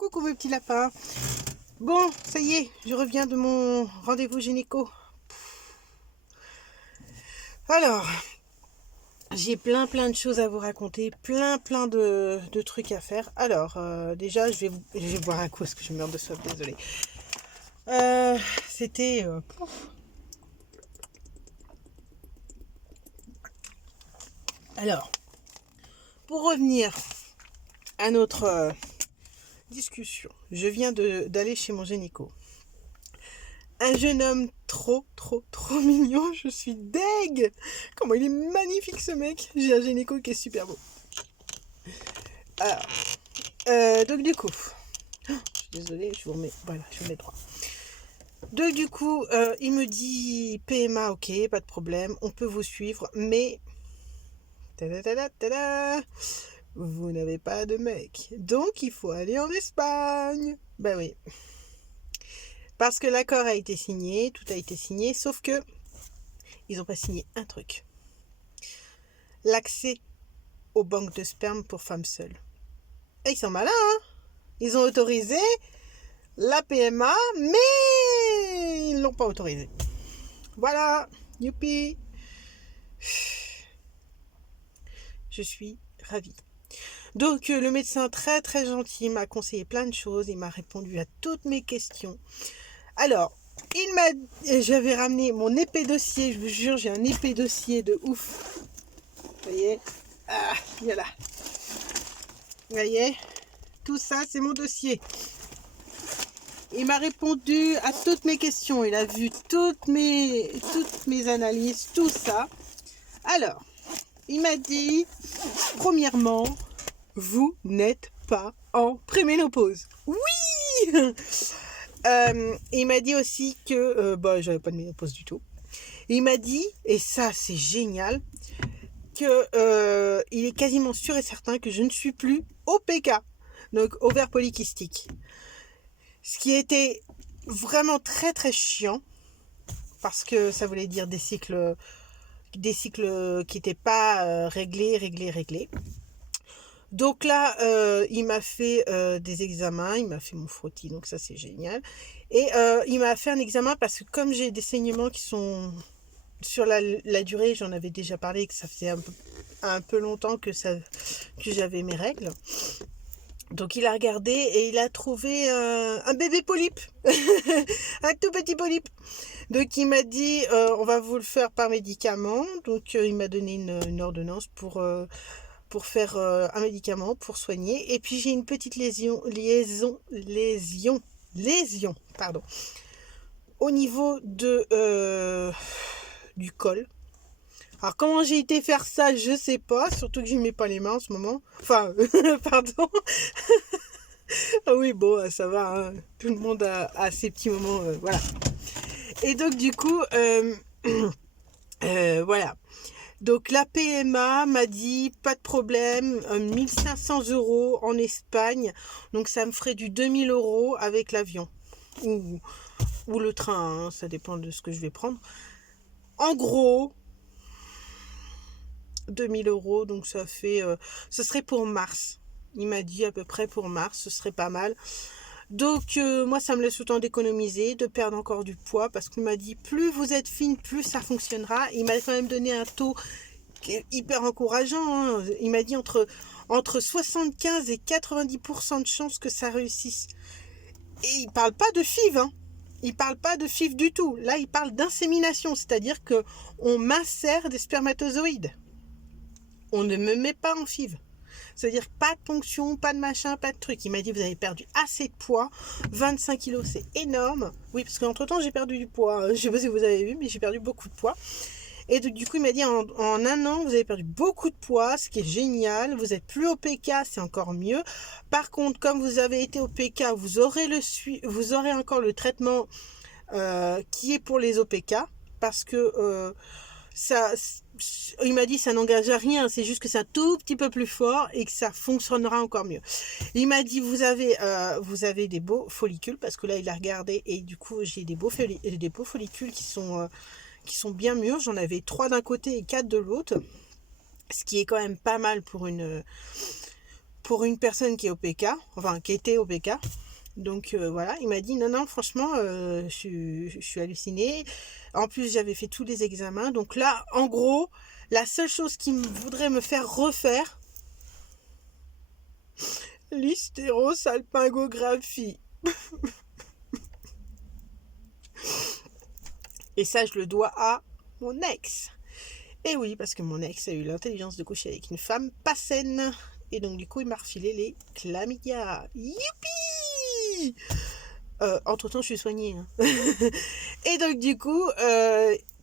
Coucou mes petits lapins. Bon, ça y est, je reviens de mon rendez-vous gynéco. Alors, j'ai plein de choses à vous raconter, plein de trucs à faire. Alors, déjà, je vais boire un coup parce que je meurs de soif, désolée. C'était... Alors, pour revenir à notre discussion, je viens d'aller chez mon gynéco. Un jeune homme trop mignon, je suis deg. Comment il est magnifique ce mec. J'ai un gynéco qui est super beau. Alors, donc du coup, je suis désolée, je vous remets, voilà, je vous mets droit. Donc du coup, il me dit PMA, ok, pas de problème, on peut vous suivre, mais vous n'avez pas de mec, donc il faut aller en Espagne. Ben oui. Parce que l'accord a été signé, tout a été signé, sauf que ils n'ont pas signé un truc. L'accès aux banques de sperme pour femmes seules. Et ils sont malins, hein. Ils ont autorisé la PMA, mais ils l'ont pas autorisé. Voilà, youpi. Je suis ravie. Donc le médecin très gentil m'a conseillé plein de choses, il m'a répondu à toutes mes questions. Alors, j'avais ramené mon épée dossier, je vous jure, j'ai un épée dossier de ouf. Vous voyez, ah, voilà. Vous voyez, tout ça c'est mon dossier. Il m'a répondu à toutes mes questions, il a vu toutes mes analyses, tout ça. Alors, il m'a dit, premièrement, vous n'êtes pas en préménopause. Oui. Il m'a dit aussi que j'avais pas de ménopause du tout. Il m'a dit, et ça c'est génial, que il est quasiment sûr et certain que je ne suis plus OPK, donc ovaire polykystique. Ce qui était vraiment très chiant, parce que ça voulait dire des cycles qui n'étaient pas réglés. Donc là, il m'a fait des examens, il m'a fait mon frottis, donc ça c'est génial. Et il m'a fait un examen parce que comme j'ai des saignements qui sont sur la durée, j'en avais déjà parlé, que ça faisait un peu longtemps que j'avais mes règles. Donc il a regardé et il a trouvé un bébé polype, un tout petit polype. Donc il m'a dit, on va vous le faire par médicament. Donc il m'a donné une ordonnance pour faire un médicament pour soigner. Et puis j'ai une petite lésion, pardon, au niveau du col. Alors comment j'ai été faire ça, je sais pas, surtout que je ne mets pas les mains en ce moment. Enfin, pardon. Ah oui, bon, ça va, hein. Tout le monde a ses petits moments, voilà. Et donc du coup, voilà. Donc la PMA m'a dit pas de problème, 1500 € en Espagne, donc ça me ferait du 2000 € avec l'avion ou le train, hein, ça dépend de ce que je vais prendre. En gros, 2000 €, donc ça fait, ce serait pour mars. Il m'a dit à peu près pour mars, ce serait pas mal. Donc moi ça me laisse le temps d'économiser, de perdre encore du poids, parce qu'il m'a dit plus vous êtes fine, plus ça fonctionnera. Il m'a quand même donné un taux qui est hyper encourageant, hein. Il m'a dit entre 75 et 90% de chances que ça réussisse. Et il parle pas de FIV, hein. Il parle pas de FIV du tout. Là, il parle d'insémination, c'est-à-dire que on m'insère des spermatozoïdes. On ne me met pas en FIV. C'est-à-dire pas de ponction, pas de machin, pas de truc. Il m'a dit, vous avez perdu assez de poids. 25 kilos, c'est énorme. Oui, parce qu'entre-temps, j'ai perdu du poids. Je sais pas si vous avez vu, mais j'ai perdu beaucoup de poids. Et du coup, il m'a dit, en un an, vous avez perdu beaucoup de poids, ce qui est génial. Vous êtes plus au PK, c'est encore mieux. Par contre, comme vous avez été au PK, vous aurez encore le traitement qui est pour les OPK. Parce que il m'a dit ça n'engage à rien, c'est juste que c'est un tout petit peu plus fort et que ça fonctionnera encore mieux. Il m'a dit vous avez des beaux follicules, parce que là il a regardé et du coup j'ai des beaux follicules qui sont bien mûrs. J'en avais 3 d'un côté et 4 de l'autre, ce qui est quand même pas mal pour pour une personne qui est au PK, enfin qui était au PK. Donc voilà, il m'a dit non, franchement, je suis hallucinée. En plus, j'avais fait tous les examens. Donc là, en gros, la seule chose qui voudrait me faire refaire, l'hystérosalpingographie. Et ça, je le dois à mon ex. Et oui, parce que mon ex a eu l'intelligence de coucher avec une femme pas saine. Et donc, du coup, il m'a refilé les chlamydia. Youpi! Entre-temps, je suis soignée. Hein. Et donc, du coup,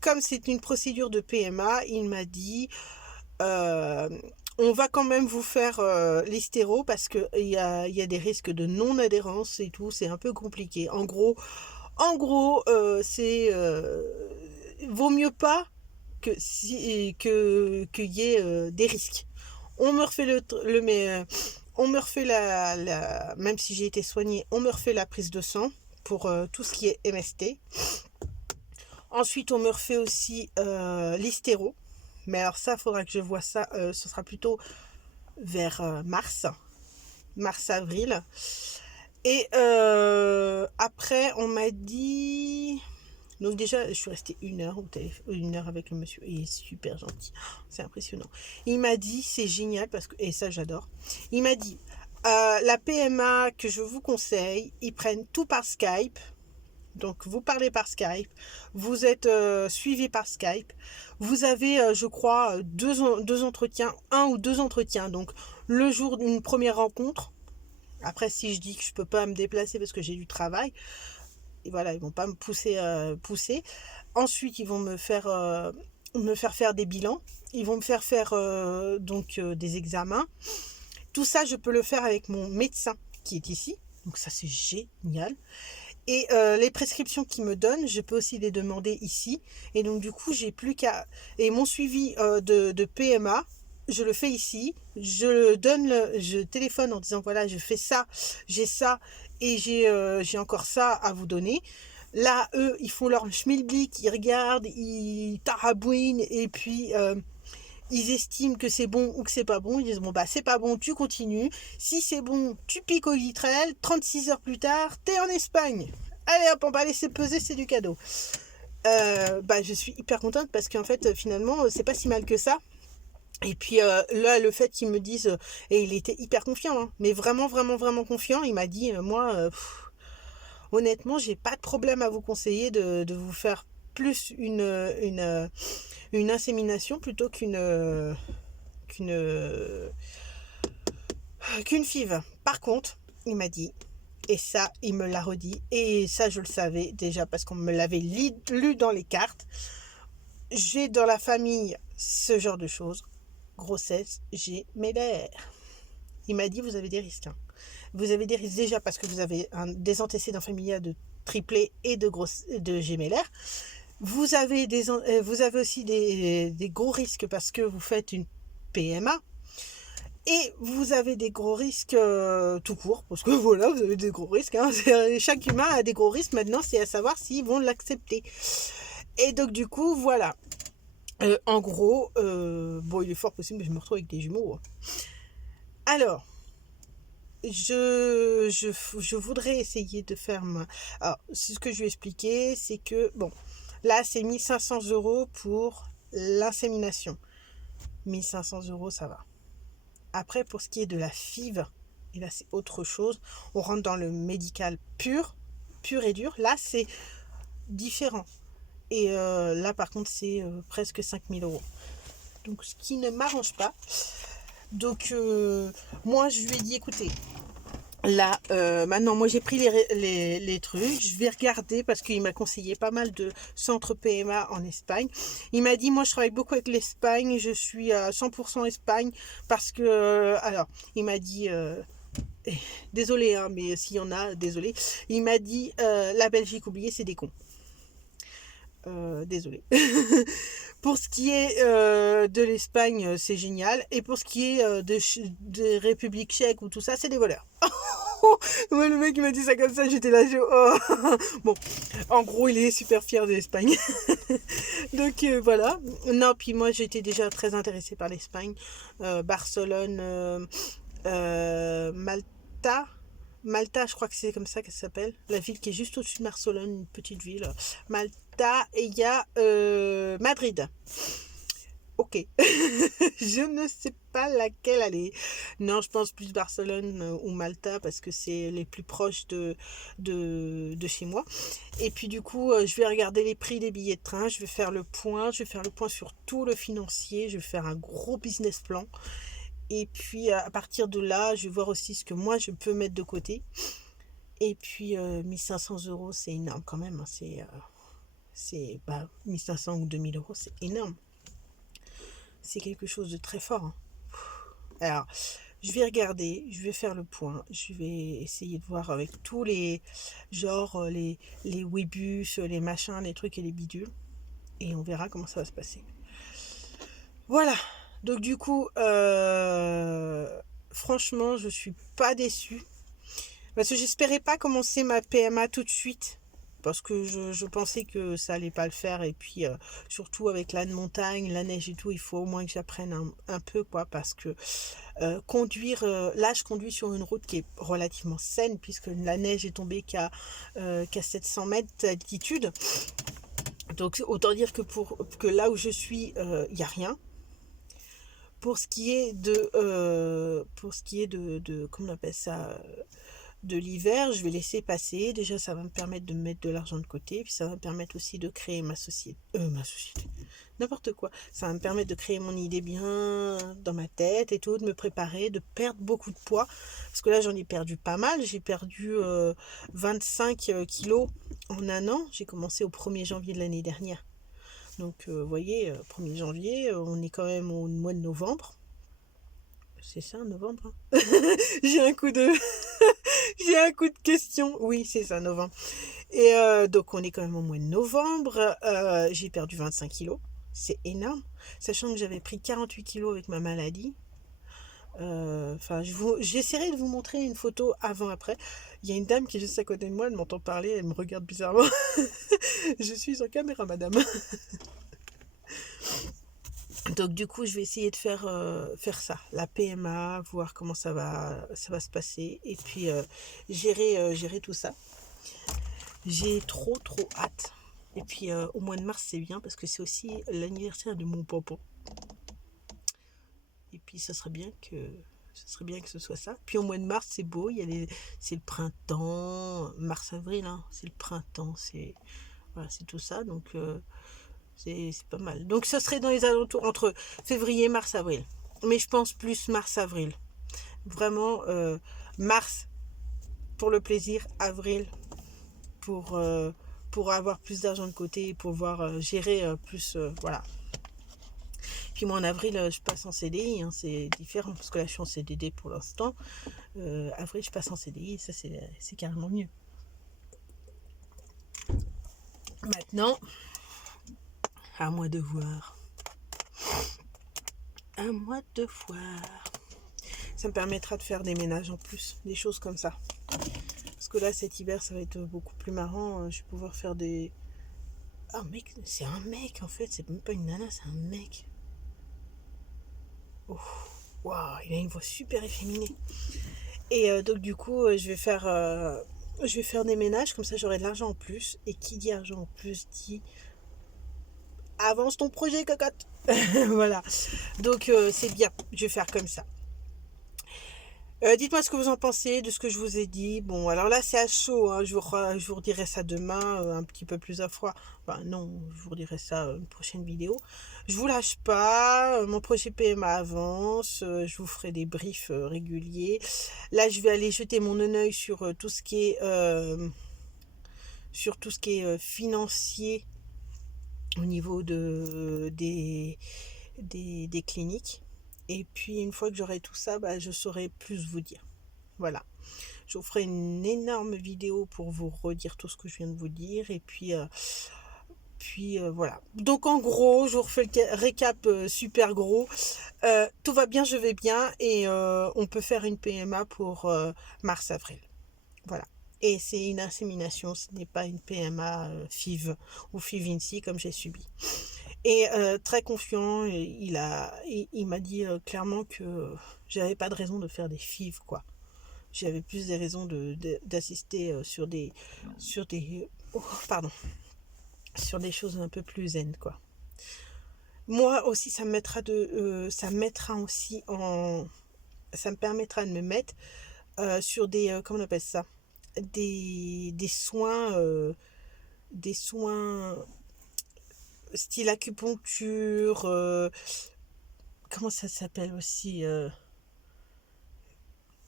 comme c'est une procédure de PMA, il m'a dit... on va quand même vous faire l'hystéro parce qu'il y a des risques de non-adhérence et tout, c'est un peu compliqué. En gros, c'est vaut mieux pas qu'il y ait des risques. On me refait on me refait même si j'ai été soignée, on me refait la prise de sang pour tout ce qui est MST. Ensuite, on me refait aussi l'hystéro. Mais alors ça, il faudra que je vois ça. Ce sera plutôt vers mars-avril. Et après, on m'a dit... Donc déjà, je suis restée 1 heure au téléphone, 1 heure avec le monsieur. Il est super gentil. C'est impressionnant. Il m'a dit, c'est génial, parce que, et ça j'adore. Il m'a dit, la PMA que je vous conseille, ils prennent tout par Skype. Donc vous parlez par Skype, vous êtes suivi par Skype, vous avez je crois deux entretiens, 1 ou 2 entretiens, donc le jour d'une première rencontre. Après si je dis que je peux pas me déplacer parce que j'ai du travail, et voilà, ils vont pas me pousser. Ensuite ils vont me faire faire des bilans, ils vont me faire des examens. Tout ça je peux le faire avec mon médecin qui est ici, donc ça c'est génial. Et les prescriptions qu'ils me donnent, je peux aussi les demander ici. Et donc du coup, j'ai plus qu'à... Et mon suivi de PMA, je le fais ici. Je téléphone en disant, voilà, je fais ça, j'ai ça, et j'ai encore ça à vous donner. Là, eux, ils font leur schmilblick, ils regardent, ils tarabouinent, et puis... ils estiment que c'est bon ou que c'est pas bon, ils disent bon bah c'est pas bon, tu continues, si c'est bon, tu piques au litrel, 36 heures plus tard, t'es en Espagne. Allez hop, on va laisser peser, c'est du cadeau. Je suis hyper contente parce qu'en fait finalement c'est pas si mal que ça. Et puis là le fait qu'ils me disent, et il était hyper confiant, hein, mais vraiment vraiment vraiment confiant, il m'a dit honnêtement j'ai pas de problème à vous conseiller de vous faire plus une insémination plutôt qu'une FIV. Par contre, il m'a dit, et ça, il me l'a redit, et ça, je le savais déjà parce qu'on me l'avait lu dans les cartes. J'ai dans la famille ce genre de choses. Grossesse gémellaire. Il m'a dit, vous avez des risques. Hein. Vous avez des risques déjà parce que vous avez des antécédents familiaux de triplé et de gémellaire. Vous avez aussi des gros risques parce que vous faites une PMA. Et vous avez des gros risques tout court, parce que voilà, vous avez des gros risques. Hein. Chaque humain a des gros risques. Maintenant, c'est à savoir s'ils vont l'accepter. Et donc, du coup, voilà. En gros, il est fort possible que je me retrouve avec des jumeaux. Alors, je voudrais essayer de faire... Alors, ce que je lui ai expliqué, c'est que, bon, là, c'est 1 500 € pour l'insémination. 1 500 €, ça va. Après, pour ce qui est de la FIV, et là c'est autre chose, on rentre dans le médical pur et dur. Là c'est différent. Et là par contre c'est presque 5 000 €. Donc ce qui ne m'arrange pas. Donc moi je lui ai dit écoutez, là maintenant moi j'ai pris les trucs, je vais regarder parce qu'il m'a conseillé pas mal de centres PMA en Espagne. Il m'a dit moi je travaille beaucoup avec l'Espagne, je suis à 100% Espagne parce que alors il m'a dit désolé hein, mais s'il y en a, désolé, il m'a dit la Belgique oubliée c'est des cons. Désolé. Pour ce qui est de l'Espagne, c'est génial. Et pour ce qui est de République tchèque ou tout ça, c'est des voleurs. Moi, le mec il m'a dit ça comme ça, j'étais là. Bon, en gros, il est super fier de l'Espagne. Donc voilà. Non, puis moi, j'étais déjà très intéressée par l'Espagne. Barcelone, Malta. Malta, je crois que c'est comme ça qu'elle s'appelle. La ville qui est juste au-dessus de Barcelone, une petite ville. Malta. Et il y a Madrid. Ok. Je ne sais pas laquelle aller. Non, je pense plus Barcelone ou Malta parce que c'est les plus proches de chez moi. Et puis du coup, je vais regarder les prix des billets de train. Je vais faire le point. Je vais faire le point sur tout le financier. Je vais faire un gros business plan. Et puis à partir de là, je vais voir aussi ce que moi je peux mettre de côté. Et puis 1 500 euros, c'est énorme quand même. Hein. C'est 1500 ou 2000 euros, c'est énorme. C'est quelque chose de très fort. Hein. Alors, je vais regarder, je vais faire le point, je vais essayer de voir avec tous les genre les Webus, les machins, les trucs et les bidules. Et on verra comment ça va se passer. Voilà. Donc du coup, franchement, je suis pas déçue. Parce que j'espérais pas commencer ma PMA tout de suite. Parce que je pensais que ça allait pas le faire. Et puis, surtout avec la montagne, la neige et tout, il faut au moins que j'apprenne un peu, quoi. Parce que conduire, là, je conduis sur une route qui est relativement saine, puisque la neige est tombée qu'à 700 mètres d'altitude. Donc, autant dire que là où je suis, il n'y a rien. Pour ce qui est de comment on appelle ça, de l'hiver, je vais laisser passer. Déjà, ça va me permettre de mettre de l'argent de côté. Puis ça va me permettre aussi de créer ma société. N'importe quoi. Ça va me permettre de créer mon idée bien dans ma tête et tout, de me préparer, de perdre beaucoup de poids. Parce que là, j'en ai perdu pas mal. J'ai perdu 25 kilos en un an. J'ai commencé au 1er janvier de l'année dernière. Donc, vous voyez, 1er janvier, on est quand même au mois de novembre. C'est ça, novembre, hein. J'ai un coup de... J'ai un coup de question. Oui, c'est ça, novembre. Et donc, on est quand même au mois de novembre. J'ai perdu 25 kilos. C'est énorme. Sachant que j'avais pris 48 kilos avec ma maladie. Enfin, j'essaierai de vous montrer une photo avant-après. Il y a une dame qui est juste à côté de moi. Elle m'entend parler. Elle me regarde bizarrement. Je suis en caméra, madame. Donc du coup, je vais essayer de faire ça, la PMA, voir comment ça va se passer et puis gérer tout ça. J'ai trop hâte. Et puis au mois de mars, c'est bien parce que c'est aussi l'anniversaire de mon papa. Et puis ça serait bien que ce soit ça. Puis au mois de mars, c'est beau, c'est le printemps, mars-avril, hein, c'est le printemps, voilà, c'est tout ça. Donc c'est pas mal. Donc ça serait dans les alentours entre février, mars, avril. Mais je pense plus mars-avril. Vraiment, mars pour le plaisir, avril pour avoir plus d'argent de côté et pouvoir gérer plus. Voilà. Puis moi en avril, je passe en CDI. Hein, c'est différent parce que là je suis en CDD pour l'instant. Avril, je passe en CDI. Ça, c'est carrément mieux. Maintenant, à moi de voir. À moi de voir. Ça me permettra de faire des ménages en plus, des choses comme ça. Parce que là, cet hiver, ça va être beaucoup plus marrant. Je vais pouvoir faire des... Ah, mec, c'est un mec en fait, c'est même pas une nana, c'est un mec. Oh, waouh, il a une voix super efféminée. Et donc, du coup, je vais faire des ménages, comme ça j'aurai de l'argent en plus. Et qui dit argent en plus dit avance ton projet, cocotte. Voilà. Donc, c'est bien, je vais faire comme ça. Dites-moi ce que vous en pensez de ce que je vous ai dit. Bon, alors là, c'est à chaud. Hein. Je vous redirai ça demain, un petit peu plus à froid. Enfin, non, je vous redirai ça une prochaine vidéo. Je vous lâche pas. Mon projet PMA avance. Je vous ferai des briefs réguliers. Là, je vais aller jeter mon œil sur tout ce qui est financier au niveau des cliniques. Et puis une fois que j'aurai tout ça, je saurai plus vous dire. Voilà. Je vous ferai une énorme vidéo pour vous redire tout ce que je viens de vous dire. Et puis, voilà. Donc en gros, je vous refais le récap super gros. Tout va bien, je vais bien. Et on peut faire une PMA pour mars-avril. Voilà. Et c'est une insémination, ce n'est pas une PMA FIV ou FIV-INSEE comme j'ai subi. Et très confiant, et il m'a dit clairement que j'avais pas de raison de faire des fives, quoi. J'avais plus des raisons d'assister sur des, oh, pardon, sur des choses un peu plus zen, quoi. Moi aussi, ça me mettra aussi en, ça me permettra de me mettre sur des, comment on appelle ça, des soins style acupuncture, comment ça s'appelle aussi,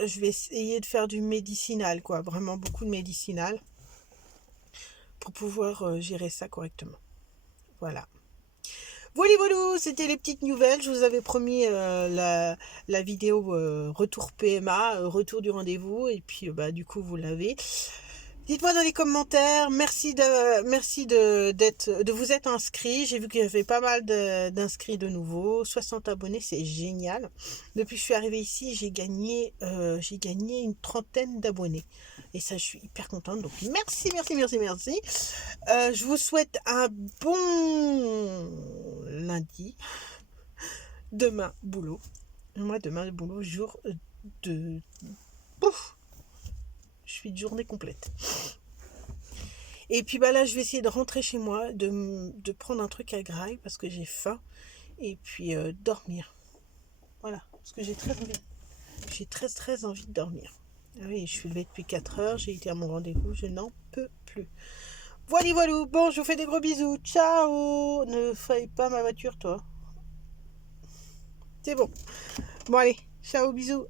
je vais essayer de faire du médicinal, quoi, vraiment beaucoup de médicinal pour pouvoir gérer ça correctement. Voilà. Voilà, voilà, c'était les petites nouvelles. Je vous avais promis la vidéo retour PMA, retour du rendez-vous, et puis bah du coup vous l'avez. Dites-moi dans les commentaires, merci de vous être inscrits. J'ai vu qu'il y avait pas mal d'inscrits de nouveau, 60 abonnés, c'est génial. Depuis que je suis arrivée ici, j'ai gagné une trentaine d'abonnés. Et ça, je suis hyper contente. Donc merci, merci, merci, merci. Je vous souhaite un bon lundi. Demain, boulot. Moi, demain, boulot, jour de... Pouf, je suis de journée complète. Et puis bah là, je vais essayer de rentrer chez moi, de prendre un truc à graille parce que j'ai faim. Et puis dormir. Voilà, parce que j'ai très envie. J'ai très envie de dormir. Ah oui, je suis levée depuis 4 heures, j'ai été à mon rendez-vous, je n'en peux plus. Voilà, voilà. Bon, je vous fais des gros bisous. Ciao. Ne faille pas ma voiture, toi. C'est bon. Bon, allez. Ciao, bisous.